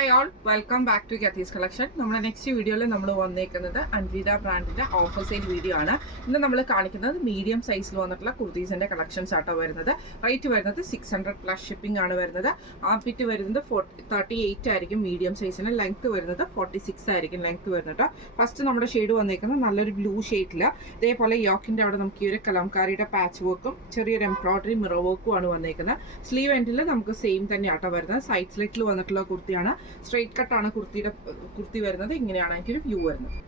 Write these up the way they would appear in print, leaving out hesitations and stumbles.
Hi all, welcome back to Gathi's collection. നമ്മുടെ next വീഡിയോയിൽ നമ്മൾ വന്നേക്കുന്നത് അൻവീര ബ്രാൻഡിന്റെ ഓഫർ സെയിൽ വീഡിയോ ആണ്. ഇന്ന് നമ്മൾ കാണിക്കുന്നത് മീഡിയം സൈസിൽ വന്നിട്ടുള്ള കുർത്തീസിന്റെ കളക്ഷൻസ് ആട്ടോ വരുന്നത്. റേറ്റ് വരുന്നത് 600 പ്ലസ് ഷിപ്പിംഗ് ആണ് വരുന്നത്. ആർപിറ്റ് വരുന്നത് 38 ആയിരിക്കും മീഡിയം സൈസിന്. ലെങ്ത് വരുന്നത് 46 ആയിരിക്കും ലെങ്ത് വരുന്നത്. ഫസ്റ്റ് നമ്മുടെ ഷെയ്ഡ് വന്നേക്കുന്നത് നല്ലൊരു ബ്ലൂ ഷെയ്ഡിൽ ഇതേപോലെ യോക്കിന്റെ അവിടെ നമുക്ക് ഈ ഒരു കലംകാരിയുടെ പാച്ച് വർക്കും ചെറിയൊരു എംബ്രോയിഡറി മിറർ വർക്കും ആണ് വന്നേക്കുന്നത്. സ്ലീവ് എൻഡിൽ നമുക്ക് സെയിം തന്നെ ആട്ടോ വരുന്നത്. സൈഡ് സ്ലിറ്റിൽ വന്നിട്ടുള്ള കുർത്തിയാണ്. സ്ട്രെയിറ്റ് കട്ടാണ് കുർത്തി വരുന്നത്. ഇങ്ങനെയാണ് അതിൻ്റെ ഒരു വ്യൂ വരുന്നത്.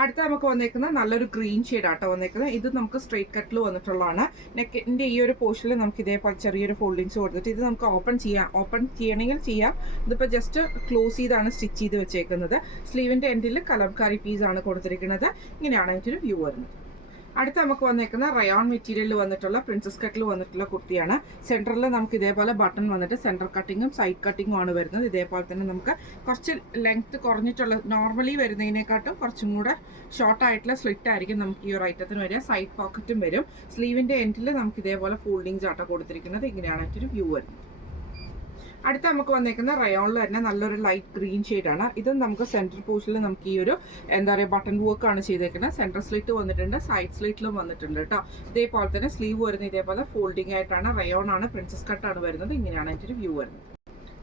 അടുത്ത നമുക്ക് വന്നേക്കുന്നത് നല്ലൊരു ഗ്രീൻ ഷെയ്ഡ് ആട്ടോ വന്നേക്കുന്നത്. ഇത് നമുക്ക് സ്ട്രെയിറ്റ് കട്ടിൽ വന്നിട്ടുള്ളതാണ്. നെക്കിന്റെ ഈ ഒരു പോർഷനിൽ നമുക്ക് ഇതേപോലെ ചെറിയൊരു ഫോൾഡിങ്സ് കൊടുത്തിട്ട് ഇത് നമുക്ക് ഓപ്പൺ ചെയ്യണമെങ്കിൽ ചെയ്യാം. ഇതിപ്പോൾ ജസ്റ്റ് ക്ലോസ് ചെയ്താണ് സ്റ്റിച്ച് ചെയ്ത് വെച്ചേക്കുന്നത്. സ്ലീവിന്റെ എൻഡിൽ കലംകാരി പീസ് ആണ് കൊടുത്തിരിക്കുന്നത്. ഇങ്ങനെയാണ് അതിൻ്റെ ഒരു വ്യൂ വരുന്നത്. അടുത്ത നമുക്ക് വന്നേക്കുന്ന റയോൺ മെറ്റീരിയലിൽ വന്നിട്ടുള്ള പ്രിൻസസ് കട്ടിൽ വന്നിട്ടുള്ള കുർത്തിയാണ്. സെൻറ്ററിൽ നമുക്ക് ഇതേപോലെ ബട്ടൺ വന്നിട്ട് സെൻറ്റർ കട്ടിങ്ങും സൈഡ് കട്ടിങ്ങും ആണ് വരുന്നത്. ഇതേപോലെ തന്നെ നമുക്ക് കുറച്ച് ലെങ്ത് കുറഞ്ഞിട്ടുള്ള നോർമലി വരുന്നതിനെക്കാട്ടും കുറച്ചും കൂടെ ഷോർട്ട് ആയിട്ടുള്ള സ്ലിറ്റ് ആയിരിക്കും നമുക്ക് ഈ ഒരു ഐറ്റത്തിന് വരിക. സൈഡ് പോക്കറ്റും വരും. സ്ലീവിൻ്റെ എൻഡിൽ നമുക്ക് ഇതേപോലെ ഫോൾഡിങ്സ് ആട്ടോ കൊടുത്തിരിക്കുന്നത്. ഇങ്ങനെയാണ് അതിൻ്റെ വ്യൂ വരുന്നത്. അടുത്ത നമുക്ക് വന്നേക്കുന്ന റയോണിൽ തന്നെ നല്ലൊരു ലൈറ്റ് ഗ്രീൻ ഷെയ്ഡാണ്. ഇതും നമുക്ക് സെൻറ്റർ പോർഷനിൽ നമുക്ക് ഈ ഒരു ബട്ടൺ വർക്ക് ആണ് ചെയ്തേക്കുന്നത്. സെൻറ്റർ സ്ലിറ്റ് വന്നിട്ടുണ്ട്, സൈഡ് സ്ലിറ്റിലും വന്നിട്ടുണ്ട് കേട്ടോ. ഇതേപോലെ തന്നെ സ്ലീവ് വരുന്നത് ഇതേപോലെ ഫോൾഡിംഗ് ആയിട്ടാണ്. റയോൺ ആണ്, പ്രിൻസസ് കട്ടാണ് വരുന്നത്. ഇങ്ങനെയാണ് അതിൻ്റെ ഒരു വ്യൂ വരുന്നത്.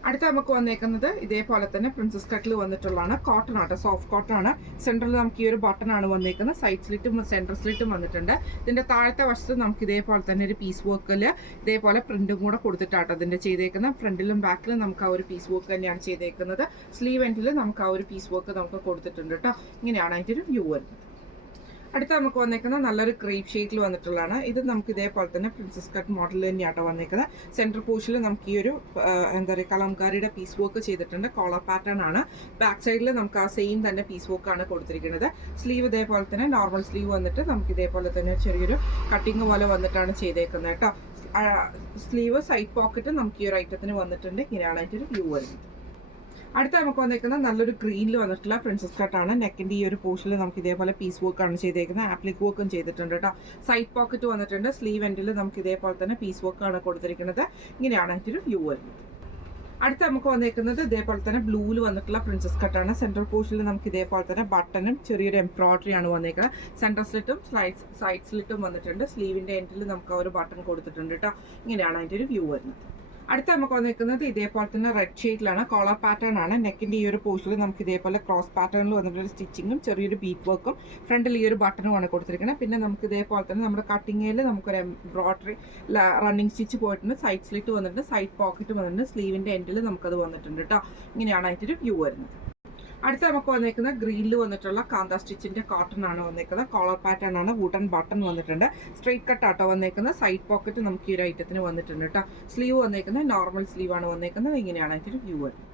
അടുത്ത നമുക്ക് വന്നേക്കുന്നത് ഇതേപോലെ തന്നെ പ്രിൻസസ് കട്ടിൽ വന്നിട്ടുള്ളതാണ്. കോട്ടൺ ആട്ടോ, സോഫ്റ്റ് കോട്ടൺ ആണ്. സെൻറ്ററിൽ നമുക്ക് ഈ ഒരു ബട്ടൺ ആണ് വന്നേക്കുന്നത്. സൈഡ് സ്ലിറ്റും സെൻറ്റർ സ്ലിറ്റും വന്നിട്ടുണ്ട്. ഇതിൻ്റെ താഴത്തെ വശത്ത് നമുക്ക് ഇതേപോലെ തന്നെ ഒരു പീസ് വർക്കിൽ ഇതേപോലെ പ്രിന്റും കൂടെ കൊടുത്തിട്ടാട്ടോ ഇതിൻ്റെ ചെയ്തേക്കുന്നത്. ഫ്രണ്ടിലും ബാക്കിലും നമുക്ക് ആ ഒരു പീസ് വർക്ക് തന്നെയാണ് ചെയ്തേക്കുന്നത്. സ്ലീവ് എൻഡിൽ നമുക്ക് ആ ഒരു പീസ് വർക്ക് നമുക്ക് കൊടുത്തിട്ടുണ്ട് കേട്ടോ. ഇങ്ങനെയാണ് അതിൻ്റെ ഒരു വ്യൂ വരുന്നത്. അടുത്ത നമുക്ക് വന്നേക്കുന്നത് നല്ലൊരു ക്രീപ്പ് ഷെയ്ഡിൽ വന്നിട്ടുള്ളതാണ്. ഇത് നമുക്ക് ഇതേപോലെ തന്നെ പ്രിൻസസ് കട്ട് മോഡൽ തന്നെയാട്ടോ വന്നേക്കുന്നത്. സെൻറ്റർ പോർഷനിൽ നമുക്ക് ഈ ഒരു കലംകാരിയുടെ പീസ് വർക്ക് ചെയ്തിട്ടുണ്ട്. കോളർ പാറ്റേൺ ആണ്. ബാക്ക് സൈഡിൽ നമുക്ക് ആ സെയിം തന്നെ പീസ് വർക്ക് ആണ് കൊടുത്തിരിക്കുന്നത്. സ്ലീവ് ഇതേപോലെ തന്നെ നോർമൽ സ്ലീവ് വന്നിട്ട് നമുക്ക് ഇതേപോലെ തന്നെ ചെറിയൊരു കട്ടിങ് പോലെ വന്നിട്ടാണ് ചെയ്തേക്കുന്നത് കേട്ടോ. സ്ലീവ് സൈഡ് പോക്കറ്റ് നമുക്ക് ഈ ഒരു ഐറ്റത്തിന് വന്നിട്ടുണ്ട്. ഇങ്ങനെയാണ് അതിൻ്റെ ഒരു വ്യൂ വരുന്നത്. അടുത്ത നമുക്ക് വന്നിരിക്കുന്നത് നല്ലൊരു ഗ്രീനിൽ വന്നിട്ടുള്ള പ്രിൻസസ് കട്ടാണ്. നെക്കിൻ്റെ ഈ ഒരു പോർഷനിൽ നമുക്ക് ഇതേപോലെ പീസ് വർക്കാണ് ചെയ്തേക്കുന്നത്. ആപ്ലിക് വർക്കും ചെയ്തിട്ടുണ്ട് കേട്ടോ. സൈഡ് പോക്കറ്റ് വന്നിട്ടുണ്ട്. സ്ലീവ് എൻഡിൽ നമുക്ക് ഇതേപോലെ തന്നെ പീസ് വർക്കാണ് കൊടുത്തിരിക്കുന്നത്. ഇങ്ങനെയാണ് അതിൻ്റെ ഒരു വ്യൂ വരുന്നത്. അടുത്ത നമുക്ക് വന്നിരിക്കുന്നത് ഇതേപോലെ തന്നെ ബ്ലൂവിൽ വന്നിട്ടുള്ള പ്രിൻസസ് കട്ടാണ്. സെൻട്രൽ പോർഷനിൽ നമുക്ക് ഇതേപോലെ തന്നെ ബട്ടണും ചെറിയൊരു എംബ്രോയിഡറി ആണ് വന്നിരിക്കുന്നത്. സെൻട്രൽ സ്ലിറ്റും സൈഡ് സ്ലിറ്റും വന്നിട്ടുണ്ട്. സ്ലീവിൻ്റെ എൻഡിൽ നമുക്ക് ആ ഒരു ബട്ടൺ കൊടുത്തിട്ടുണ്ട് കേട്ടോ. ഇങ്ങനെയാണ് അതിൻ്റെ ഒരു വ്യൂ വരുന്നത്. അടുത്ത നമുക്ക് വന്നിരിക്കുന്നത് ഇതേപോലെ തന്നെ റെഡ് ഷെയ്ഡിലാണ്. കോളർ പാറ്റേൺ ആണ്. നെക്കിൻ്റെ ഈ ഒരു പോർഷനിൽ നമുക്ക് ഇതേപോലെ ക്രോസ് പാറ്റേണിൽ വന്നിട്ടൊരു സ്റ്റിച്ചിങ്ങും ചെറിയൊരു ബീറ്റ് വർക്കും ഫ്രണ്ടിൽ ഈ ഒരു ബട്ടണുമാണ് കൊടുത്തിരിക്കുന്നത്. പിന്നെ നമുക്ക് ഇതേപോലെ തന്നെ നമ്മുടെ കട്ടിങ്ങിൽ നമുക്കൊരു എംബ്രോയിഡറി റണ്ണിങ് സ്റ്റിച്ച് പോയിട്ടുണ്ട്. സൈഡ് സ്ലിറ്റ് വന്നിട്ടുണ്ട്. സൈഡ് പോക്കറ്റ് വന്നിട്ടുണ്ട്. സ്ലീവിൻ്റെ എൻഡിൽ നമുക്കത് വന്നിട്ടുണ്ട് കേട്ടോ. ഇങ്ങനെയാണ് അതിൻ്റെ ഒരു വ്യൂ വരുന്നത്. അടുത്ത നമുക്ക് വന്നേക്കുന്നത് ഗ്രീനിൽ വന്നിട്ടുള്ള കാന്ത സ്റ്റിച്ചിന്റെ കോട്ടൺ ആണ് വന്നേക്കുന്നത്. കോളർ പാറ്റേൺ ആണ്. വുഡൻ ബട്ടൺ വന്നിട്ടുണ്ട്. സ്ട്രെയിറ്റ് കട്ട് ആട്ടോ വന്നേക്കുന്നത്. സൈഡ് പോക്കറ്റ് നമുക്ക് ഈ ഒരു ഐറ്റത്തിന് വന്നിട്ടുണ്ട് കേട്ടോ. സ്ലീവ് വന്നേക്കുന്നത് നോർമൽ സ്ലീവ് ആണ് വന്നേക്കുന്നത്. ഇങ്ങനെയാണ് അതിൻ്റെ വ്യൂ വരുന്നത്.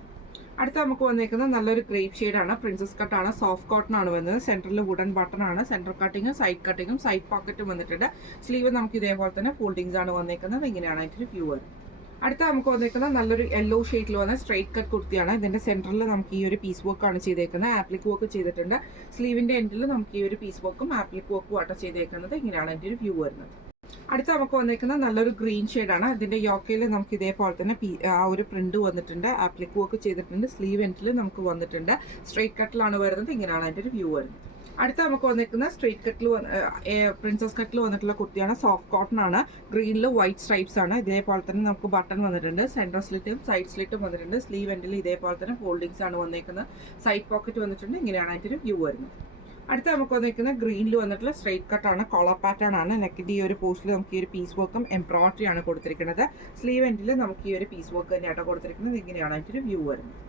അടുത്ത നമുക്ക് വന്നേക്കുന്നത് നല്ലൊരു ഗ്രേപ്പ് ഷെയ്ഡാണ്. പ്രിൻസസ് കട്ടാണ്. സോഫ്റ്റ് കോട്ടൺ ആണ് വരുന്നത്. സെൻറ്ററിൽ വുഡൻ ബട്ടൺ ആണ്. സെൻറ്റർ കട്ടിങ്ങും സൈഡ് കട്ടിങ്ങും സൈഡ് പോക്കറ്റും വന്നിട്ടുണ്ട്. സ്ലീവ് നമുക്ക് ഇതേപോലെ തന്നെ ഫോൾഡിങ്സ് ആണ് വന്നേക്കുന്നത്. ഇങ്ങനെയാണ് അതിൻ്റെ വ്യൂ വരുന്നത്. അടുത്ത നമുക്ക് വന്നിരിക്കുന്നത് നല്ലൊരു യെല്ലോ ഷെയ്ഡിൽ വന്ന സ്ട്രെയിറ്റ് കട്ട് കുർത്തിയാണ്. ഇതിന്റെ സെന്ററിൽ നമുക്ക് ഈ ഒരു പീസ് വർക്ക് ആണ് ചെയ്തേക്കുന്നത്. ആപ്ലിക് വർക്ക് ചെയ്തിട്ടുണ്ട്. സ്ലീവിന്റെ എൻഡിൽ നമുക്ക് ഈ ഒരു പീസ് വർക്കും ആപ്ലിക് വർക്കും ആട്ടോ ചെയ്തേക്കുന്നത്. ഇങ്ങനെയാണ് അതിന്റെ ഒരു വ്യൂ വരുന്നത്. അടുത്ത നമുക്ക് വന്നിരിക്കുന്നത് നല്ലൊരു ഗ്രീൻ ഷെയ്ഡാണ്. ഇതിന്റെ യോക്കയിൽ നമുക്ക് ഇതേപോലെ തന്നെ ആ ഒരു പ്രിന്റ് വന്നിട്ടുണ്ട്. ആപ്ലിക് വർക്ക് ചെയ്തിട്ടുണ്ട്. സ്ലീവ് എൻഡിൽ നമുക്ക് വന്നിട്ടുണ്ട്. സ്ട്രെയിറ്റ് കട്ടിലാണ് വരുന്നത്. ഇങ്ങനെയാണ് അതിന്റെ ഒരു വ്യൂ വരുന്നത്. അടുത്ത നമുക്ക് വന്നിരിക്കുന്ന സ്ട്രെയിറ്റ് കട്ടിൽ പ്രിൻസസ് കട്ടിൽ വന്നിട്ടുള്ള കുർത്തിയാണ്. സോഫ്റ്റ് കോട്ടൺ ആണ്. ഗ്രീനിൽ വൈറ്റ് സ്ട്രൈപ്സ് ആണ്. ഇതേപോലെ തന്നെ നമുക്ക് ബട്ടൺ വന്നിട്ടുണ്ട്. സെൻട്രൽ സ്ലിറ്റും സൈഡ് സ്ലിറ്റും വന്നിട്ടുണ്ട്. സ്ലീവ് എൻഡിൽ ഇതേപോലെ തന്നെ ഫോൾഡിങ്സ് ആണ് വന്നേക്കുന്നത്. സൈഡ് പോക്കറ്റ് വന്നിട്ടുണ്ട്. ഇങ്ങനെയാണ് അതിൻ്റെ വ്യൂ വരുന്നത്. അടുത്ത നമുക്ക് വന്നിരിക്കുന്നത് ഗ്രീനിൽ വന്നിട്ടുള്ള സ്ട്രെയിറ്റ് കട്ടാണ്. കോളർ പാറ്റേൺ ആണ്. നെക്കിൻ്റെ ഈ ഒരു പോർഷനിൽ നമുക്ക് ഈ ഒരു പീസ് വർക്കും എംബ്രോയിഡറി ആണ് കൊടുത്തിരിക്കുന്നത്. സ്ലീവ് എൻഡിൽ നമുക്ക് ഈ ഒരു പീസ് വർക്ക് തന്നെയാട്ടോ കൊടുത്തിരിക്കുന്നത്. ഇങ്ങനെയാണ് അതിൻ്റെ വ്യൂ വരുന്നത്.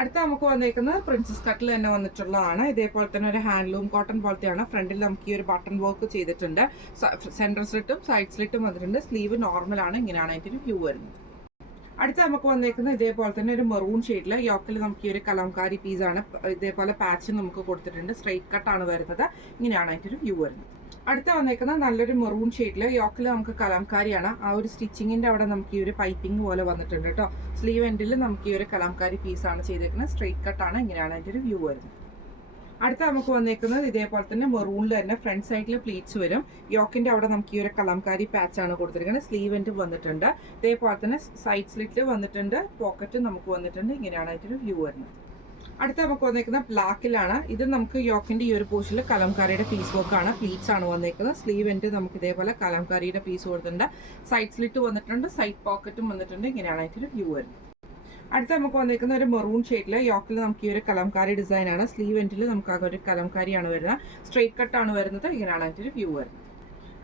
അടുത്ത നമുക്ക് വന്നിരിക്കുന്നത് പ്രിൻസസ് കട്ടിൽ തന്നെ വന്നിട്ടുള്ളതാണ്. ഇതേപോലെ തന്നെ ഒരു ഹാൻഡ്ലൂം കോട്ടൺ പോലത്തെയാണ്. ഫ്രണ്ടിൽ നമുക്ക് ഈ ഒരു ബട്ടൺ വർക്ക് ചെയ്തിട്ടുണ്ട്. സെൻട്രൽ സ്ലിറ്റും സൈഡ് സ്ലിറ്റും വന്നിട്ടുണ്ട്. സ്ലീവ് നോർമലാണ്. ഇങ്ങനെയാണ് അതിൻ്റെ വ്യൂ വരുന്നത്. അടുത്ത നമുക്ക് വന്നിരിക്കുന്നത് ഇതേപോലെ തന്നെ ഒരു മെറൂൺ ഷെയ്ഡിൽ യോക്കിൽ നമുക്ക് ഈ ഒരു കലംകാരി പീസാണ്. ഇതേപോലെ പാച്ച് നമുക്ക് കൊടുത്തിട്ടുണ്ട്. സ്ട്രെയിറ്റ് കട്ടാണ് വരുന്നത്. ഇങ്ങനെയാണ് അതിൻ്റെ വ്യൂ വരുന്നത്. അടുത്ത വന്നേക്കുന്നത് നല്ലൊരു മെറൂൺ ഷെയ്ഡിൽ യോക്കിൽ നമുക്ക് കലംകാരിയാണ്. ആ ഒരു സ്റ്റിച്ചിങ്ങിന്റെ അവിടെ നമുക്ക് ഈ ഒരു പൈപ്പിംഗ് പോലെ വന്നിട്ടുണ്ട് കേട്ടോ. സ്ലീവ് എൻഡിൽ നമുക്ക് ഈ ഒരു കലംകാരി പീസാണ് ചെയ്തേക്കുന്നത്. സ്ട്രെയിറ്റ് കട്ടാണ്. ഇങ്ങനെയാണ് അതിൻ്റെ വ്യൂ വരുന്നത്. അടുത്ത നമുക്ക് വന്നേക്കുന്നത് ഇതേപോലെ തന്നെ മെറൂണിൽ തന്നെ ഫ്രണ്ട് സൈഡിൽ പ്ലീറ്റ്സ് വരും. യോക്കിന്റെ അവിടെ നമുക്ക് ഈ ഒരു കലംകാരി പാച്ച് ആണ് കൊടുത്തിരിക്കുന്നത്. സ്ലീവ് എൻഡ് വന്നിട്ടുണ്ട്. ഇതേപോലെ തന്നെ സൈഡ് സ്ലിറ്റിൽ വന്നിട്ടുണ്ട്. പോക്കറ്റ് നമുക്ക് വന്നിട്ടുണ്ട്. ഇങ്ങനെയാണ് അതിന്റെ വ്യൂ വരുന്നത്. അടുത്ത നമുക്ക് വന്നേക്കുന്നത് ബ്ലാക്കിലാണ്. ഇത് നമുക്ക് യോക്കിന്റെ ഈ ഒരു പോർഷനിൽ കലംകാരിയുടെ പീസ് വർക്ക് ആണ്. പ്ലീറ്റ്സ് ആണ് വന്നേക്കുന്നത്. സ്ലീവ് എൻഡ് നമുക്ക് ഇതേപോലെ കലംകാരിയുടെ പീസ് കൊടുത്തിട്ടുണ്ട്. സൈഡ് സ്ലിറ്റ് വന്നിട്ടുണ്ട്. സൈഡ് പോക്കറ്റും വന്നിട്ടുണ്ട്. ഇങ്ങനെയാണ് അതിന്റെ വ്യൂ വരുന്നത്. അടുത്ത നമുക്ക് വന്നിരിക്കുന്ന ഒരു മെറൂൺ ഷെയ്ഡിൽ യോക്കിൽ നമുക്ക് ഈ ഒരു കലംകാരി ഡിസൈൻ ആണ്. സ്ലീവ് എൻഡിൽ നമുക്ക് ആകെ ഒരു കലംകാരിയാണ് വരുന്നത്. സ്ട്രെയിറ്റ് കട്ടാണ് വരുന്നത്. ഇങ്ങനെയാണ് അതിൻ്റെ വ്യൂ വരുന്നത്.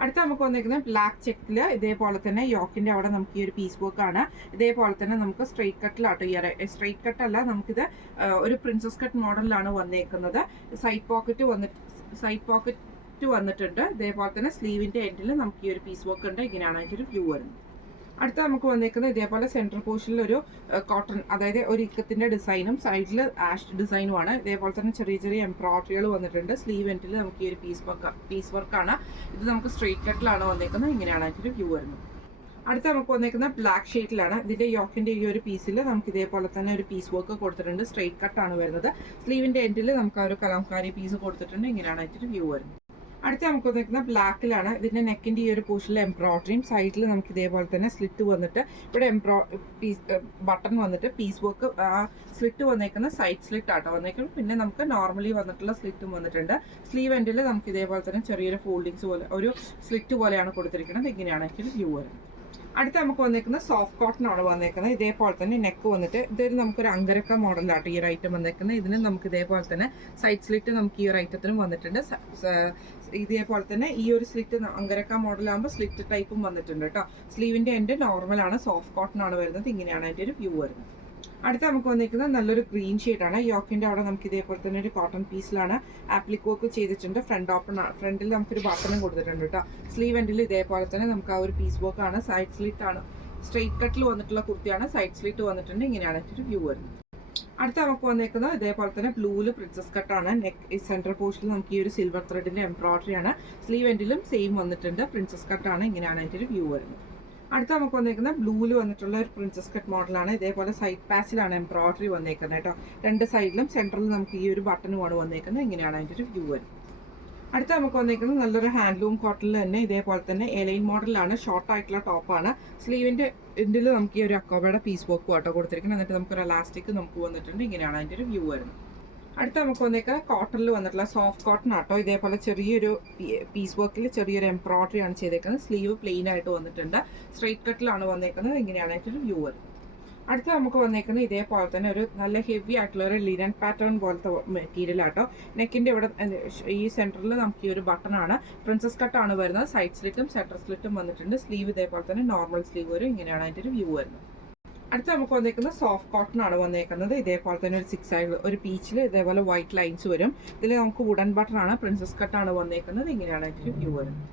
അടുത്ത നമുക്ക് വന്നിരിക്കുന്നത് ബ്ലാക്ക് ചെക്കിൽ ഇതേപോലെ തന്നെ യോക്കിന്റെ അവിടെ നമുക്ക് ഈ ഒരു പീസ് വർക്ക് ആണ്. ഇതേപോലെ തന്നെ നമുക്ക് സ്ട്രെയിറ്റ് കട്ടിലാട്ടോ ഈ സ്ട്രെയിറ്റ് കട്ട് അല്ല, നമുക്കിത് ഒരു പ്രിൻസസ് കട്ട് മോഡലിലാണ് വന്നേക്കുന്നത്. സൈഡ് പോക്കറ്റ് വന്നിട്ടുണ്ട്. ഇതേപോലെ തന്നെ സ്ലീവിന്റെ എൻഡിൽ നമുക്ക് ഈ ഒരു പീസ് വർക്ക് ഉണ്ട്. ഇങ്ങനെയാണ് അതിൻ്റെ ഒരു വ്യൂ വരുന്നത്. അടുത്ത നമുക്ക് വന്നേക്കുന്നത് ഇതേപോലെ സെൻട്രൽ പോർഷനിൽ ഒരു കോട്ടൺ, അതായത് ഒരു ഇക്കത്തിന്റെ ഡിസൈനും സൈഡിൽ ആഷ് ഡിസൈനുമാണ്. ഇതേപോലെ തന്നെ ചെറിയ ചെറിയ എംബ്രോയിഡറികൾ വന്നിട്ടുണ്ട്. സ്ലീവ് എൻഡിൽ നമുക്ക് ഈ ഒരു പീസ് വർക്കാണ്. ഇത് നമുക്ക് സ്ട്രെയിറ്റ് കട്ടിലാണ് വന്നേക്കുന്നത്. ഇങ്ങനെയാണ് അതിൻ്റെ വ്യൂ വരുന്നത്. അടുത്ത നമുക്ക് വന്നേക്കുന്നത് ബ്ലാക്ക് ഷെയ്ഡിലാണ്. ഇതിന്റെ യോക്കിന്റെ ഈ ഒരു പീസിൽ നമുക്ക് ഇതേപോലെ തന്നെ ഒരു പീസ് വർക്ക് കൊടുത്തിട്ടുണ്ട്. സ്ട്രെയിറ്റ് കട്ടാണ് വരുന്നത്. സ്ലീവിന്റെ എൻഡിൽ നമുക്ക് ആ ഒരു കലംകാരി പീസ് കൊടുത്തിട്ടുണ്ട്. ഇങ്ങനെയാണ് അതിൻ്റെ വ്യൂ വരുന്നത്. അടുത്ത നമുക്ക് വന്നിരിക്കുന്ന ബ്ലാക്കിലാണ്. ഇതിന്റെ നെക്കിന്റെ ഈ ഒരു പോർഷനിൽ എംബ്രോയിഡറിയും സൈഡിൽ നമുക്ക് ഇതേപോലെ തന്നെ സ്ലിറ്റ് വന്നിട്ട് ഇവിടെ ബട്ടൺ വന്നിട്ട് പീസ് വർക്ക് സ്ലിറ്റ് വന്നേക്കുന്ന സൈഡ് സ്ലിറ്റ് ആട്ടോ വന്നേക്കും. പിന്നെ നമുക്ക് നോർമലി വന്നിട്ടുള്ള സ്ലിറ്റും വന്നിട്ടുണ്ട്. സ്ലീവ് എൻഡിൽ നമുക്ക് ഇതേപോലെ തന്നെ ചെറിയൊരു ഫോൾഡിങ്സ് പോലെ ഒരു സ്ലിറ്റ് പോലെയാണ് കൊടുത്തിരിക്കുന്നത്. ഇങ്ങനെയാണ് എനിക്ക് വ്യൂ വരുന്നത്. അടുത്ത നമുക്ക് വന്നേക്കുന്നത് സോഫ്റ്റ് കോട്ടൺ ആണ് വന്നേക്കുന്നത്. ഇതേപോലെ തന്നെ നെക്ക് വന്നിട്ട് ഇതൊരു നമുക്കൊരു അങ്കരക്ക മോഡലാട്ടോ ഈ ഒരു ഐറ്റം വന്നേക്കുന്നത്. ഇതിന് നമുക്ക് ഇതേപോലെ തന്നെ സൈഡ് സ്ലിറ്റ് നമുക്ക് ഈ ഒരു ഐറ്റത്തിനും വന്നിട്ടുണ്ട്. ഇതേപോലെ തന്നെ ഈ ഒരു സ്ലിറ്റ് അങ്കരക്ക മോഡലാകുമ്പോൾ സ്ലിറ്റ് ടൈപ്പും വന്നിട്ടുണ്ട് കേട്ടോ. സ്ലീവിന്റെ എൻഡ് നോർമലാണ്. സോഫ്റ്റ് കോട്ടൺ ആണ് വരുന്നത്. ഇങ്ങനെയാണ് അതിന്റെ ഒരു വ്യൂ വരുന്നത്. അടുത്ത നമുക്ക് വന്നിരിക്കുന്നത് നല്ലൊരു ഗ്രീൻ ഷെയ്ഡാണ്. യോക്കിന്റെ അവിടെ നമുക്ക് ഇതേപോലെ തന്നെ ഒരു കോട്ടൺ പീസിലാണ് ആപ്ലിക് വർക്ക് ചെയ്തിട്ടുണ്ട്. ഫ്രണ്ടിൽ നമുക്കൊരു ബട്ടണും കൊടുത്തിട്ടുണ്ട് കേട്ടോ. സ്ലീവ് എൻഡിൽ ഇതേപോലെ തന്നെ നമുക്ക് ആ ഒരു പീസ് വർക്ക് ആണ്. സൈഡ് സ്ലിറ്റ് ആണ്. സ്ട്രെയിറ്റ് കട്ടിൽ വന്നിട്ടുള്ള കുർത്തിയാണ്. സൈഡ് സ്ലിറ്റ് വന്നിട്ടുണ്ട്. ഇങ്ങനെയാണ് ഒരു വ്യൂ വരുന്നത്. അടുത്ത നമുക്ക് വന്നേക്കുന്നത് ഇതേപോലെ തന്നെ ബ്ലൂവിൽ പ്രിൻസസ് കട്ടാണ്. നെക്ക് സെൻട്രൽ പോർഷനിൽ നമുക്ക് ഈ ഒരു സിൽവർ ത്രെഡിന്റെ എംബ്രോയിഡറി ആണ്. സ്ലീവ് എൻഡിലും സെയിം വന്നിട്ടുണ്ട്. പ്രിൻസസ് കട്ടാണ്. ഇങ്ങനെയാണ് അതിന്റെ ഒരു വ്യൂ വരുന്നത്. അടുത്ത നമുക്ക് വന്നേക്കുന്നത് ബ്ലൂവിൽ വന്നിട്ടുള്ള ഒരു പ്രിൻസസ് കട്ട് മോഡലാണ്. ഇതേപോലെ സൈഡ് പാച്ചിലാണ് എംബ്രോയിഡറി വന്നേക്കുന്നത് കേട്ടോ. രണ്ട് സൈഡിലും സെൻട്രലിൽ നമുക്ക് ഈ ഒരു ബട്ടണുമാണ് വന്നേക്കുന്നത്. ഇങ്ങനെയാണ് അതിൻ്റെ ഒരു വ്യൂ വരുന്നത്. അടുത്ത നമുക്ക് വന്നേക്കുന്നത് നല്ലൊരു ഹാൻഡ്ലൂം കോട്ടണിൽ തന്നെ ഇതേപോലെ തന്നെ എലൈൻ മോഡലാണ്. ഷോർട്ട് ആയിട്ടുള്ള ടോപ്പാണ്. സ്ലീവിന്റെ എൻഡിൽ നമുക്ക് ഈ ഒരു അക്കോബയുടെ പീസ് വർക്ക് ആട്ടോ കൊടുത്തിരിക്കുന്നത്. എന്നിട്ട് നമുക്കൊരു എലാസ്റ്റിക് നമുക്ക് വന്നിട്ടുണ്ട്. ഇങ്ങനെയാണ് അതിൻ്റെ ഒരു വ്യൂ വരുന്നത്. അടുത്ത നമുക്ക് വന്നേക്കുക കോട്ടണിൽ വന്നിട്ടുള്ള സോഫ്റ്റ് കോട്ടൺ ആട്ടോ. ഇതേപോലെ ചെറിയൊരു പീസ് വർക്കിൽ ചെറിയൊരു എംബ്രോയിഡറി ആണ് ചെയ്തേക്കുന്നത്. സ്ലീവ് പ്ലെയിൻ ആയിട്ട് വന്നിട്ടുണ്ട്. സ്ട്രെയിറ്റ് കട്ടിലാണ് വന്നേക്കുന്നത്. ഇങ്ങനെയാണ് അതിൻ്റെ വ്യൂ വരുന്നത്. അടുത്ത നമുക്ക് വന്നേക്കുന്നത് ഇതേപോലെ തന്നെ ഒരു നല്ല ഹെവി ആയിട്ടുള്ള ഒരു ലിനൻ പാറ്റേൺ പോലത്തെ മെറ്റീരിയൽ ആട്ടോ. നെക്കിന്റെ ഇവിടെ ഈ സെന്ററിൽ നമുക്ക് ഈ ഒരു ബട്ടൺ ആണ്. പ്രിൻസസ് കട്ടാണ് വരുന്നത്. സൈഡ് സ്ലിറ്റും സെൻറ്റർ സ്ലിറ്റും വന്നിട്ടുണ്ട്. സ്ലീവ് ഇതേപോലെ തന്നെ നോർമൽ സ്ലീവ് വരും. ഇങ്ങനെയാണ് അതിൻ്റെ ഒരു വ്യൂ വരുന്നത്. അടുത്ത നമുക്ക് വന്നേക്കുന്നത് സോഫ്റ്റ് കോട്ടൺ ആണ് വന്നേക്കുന്നത്. ഇതേപോലെ തന്നെ ഒരു 6 സൈഡ് ഒരു പീച്ചിൽ ഇതേപോലെ വൈറ്റ് ലൈൻസ് വരും. ഇതിൽ നമുക്ക് വുഡൻ ബട്ടൺ ആണ്. പ്രിൻസസ് കട്ടാണ് വന്നേക്കുന്നത്. ഇങ്ങനെയാണ് അതിൻ്റെ വ്യൂ വരുന്നത്.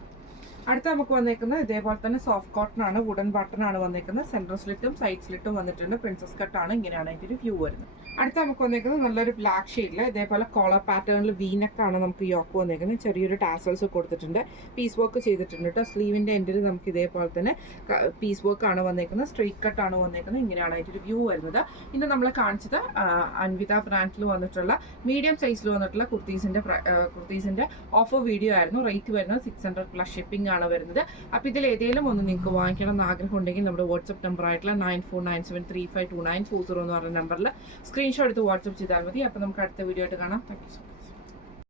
അടുത്ത നമുക്ക് വന്നേക്കുന്നത് ഇതേപോലെ തന്നെ സോഫ്റ്റ് കോട്ടൺ ആണ്. വുഡൻ ബട്ടൺ ആണ് വന്നേക്കുന്നത്. സെൻട്രൽ സ്ലിറ്റും സൈഡ് സ്ലിറ്റും വന്നിട്ടുണ്ട്. പ്രിൻസസ് കട്ടാണ്. ഇങ്ങനെയാണ് അതിൻ്റെ ഒരു വ്യൂ വരുന്നത്. അടുത്ത നമുക്ക് വന്നേക്കുന്നത് നല്ലൊരു ബ്ലാക്ക് ഷെയ്ഡിൽ ഇതേപോലെ കോളർ പാറ്റേണിൽ വീനക്കാണ് നമുക്ക് യോക്ക് വന്നേക്കുന്നത്. ചെറിയൊരു ടാസൽസ് കൊടുത്തിട്ടുണ്ട്. പീസ് വർക്ക് ചെയ്തിട്ടുണ്ട് കേട്ടോ. സ്ലീവിന്റെ എൻഡിൽ നമുക്ക് ഇതേപോലെ തന്നെ പീസ് വർക്ക് ആണ് വന്നേക്കുന്നത്. സ്ട്രെയിറ്റ് കട്ടാണ് വന്നേക്കുന്നത്. ഇങ്ങനെയാണ് അതിൻ്റെ ഒരു വ്യൂ വരുന്നത്. ഇന്ന് നമ്മൾ കാണിച്ചത് അൻവിത ബ്രാൻഡിൽ വന്നിട്ടുള്ള മീഡിയം സൈസിൽ വന്നിട്ടുള്ള കുർത്തീസിന്റെ ഓഫർ വീഡിയോ ആയിരുന്നു. റേറ്റ് വരുന്നത് 600+ ഷിപ്പിംഗ് ആണ് വരുന്നത്. അപ്പോൾ ഇതിൽ ഏതെങ്കിലും ഒന്ന് നിങ്ങൾക്ക് വാങ്ങിക്കണം എന്ന് ആഗ്രഹം ഉണ്ടെങ്കിൽ നമ്മുടെ വാട്സ്ആപ്പ് നമ്പർ ആയിട്ടുള്ള 9497352940 എന്ന് പറഞ്ഞ നമ്പറിൽ സ്ക്രീൻഷോട്ട് എടുത്ത് വാട്സ്ആപ്പ് ചെയ്താൽ മതി. അപ്പോൾ നമുക്ക് അടുത്ത വീഡിയോ ആയിട്ട് കാണാം. Thank you.